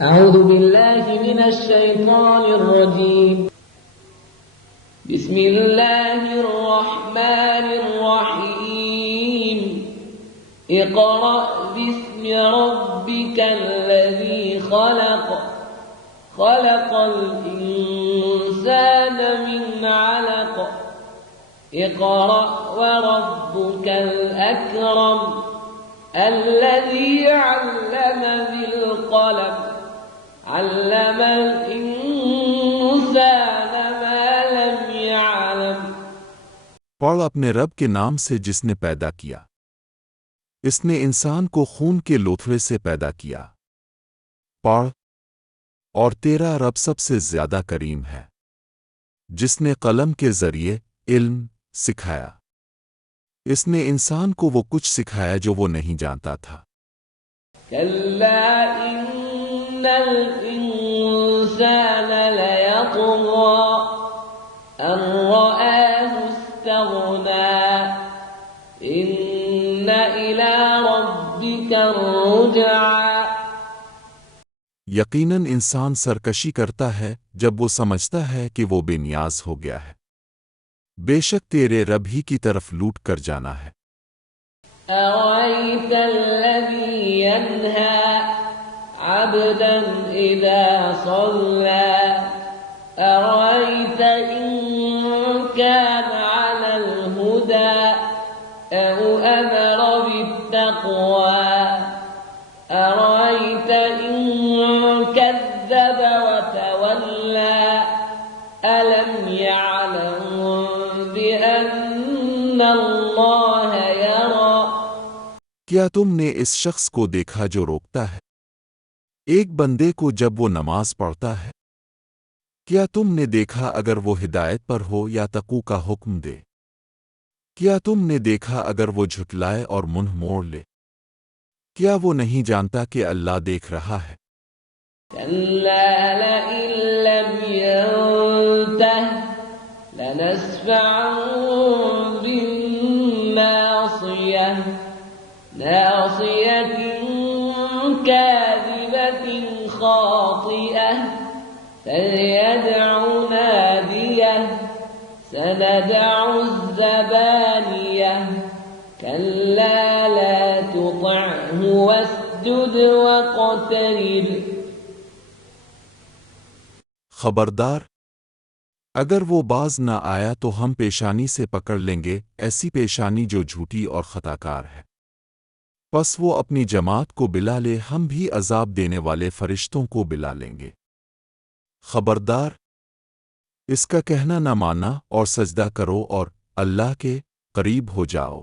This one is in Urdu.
أعوذ بالله من الشيطان الرجيم. بسم الله الرحمن الرحيم. اقرأ باسم ربك الذي خلق. خلق الإنسان من علق. اقرأ وربك الأكرم الذي علم بالقلم علم الإنسان ما لم يعلم. پڑھ اپنے رب کے نام سے جس نے پیدا کیا. اس نے انسان کو خون کے لوتھڑے سے پیدا کیا. پڑھ، اور تیرا رب سب سے زیادہ کریم ہے، جس نے قلم کے ذریعے علم سکھایا. اس نے انسان کو وہ کچھ سکھایا جو وہ نہیں جانتا تھا. كلا إن الإنسان ليطغى أن رآه استغنى إن إلى ربك الرجعى. یقیناً انسان سرکشی کرتا ہے جب وہ سمجھتا ہے کہ وہ بے نیاز ہو گیا ہے. بے شک تیرے رب ہی کی طرف لوٹ کر جانا ہے. أرأيت الذي ينهى عبدا إذا صلى أرأيت إن كان على الهدى أو أمر بالتقوى أرأيت إن كذب وتولى ألم يعلم بأن الله يرى. کیا تم نے اس شخص کو دیکھا جو روکتا ہے ایک بندے کو جب وہ نماز پڑھتا ہے؟ کیا تم نے دیکھا اگر وہ ہدایت پر ہو یا تقوی کا حکم دے؟ کیا تم نے دیکھا اگر وہ جھٹلائے اور منہ موڑ لے؟ کیا وہ نہیں جانتا کہ اللہ دیکھ رہا ہے؟ كلا لئن لم ينته لنسفعا بالناصية ناصية كاذبة خاطئة فليدع ناديه سندع الزبانية كلا لا تطعه واسجد واقترب. خبردار، اگر وہ باز نہ آیا تو ہم پیشانی سے پکڑ لیں گے، ایسی پیشانی جو جھوٹی اور خطاکار ہے. پس وہ اپنی جماعت کو بلا لے، ہم بھی عذاب دینے والے فرشتوں کو بلا لیں گے. خبردار، اس کا کہنا نہ مانا اور سجدہ کرو اور اللہ کے قریب ہو جاؤ.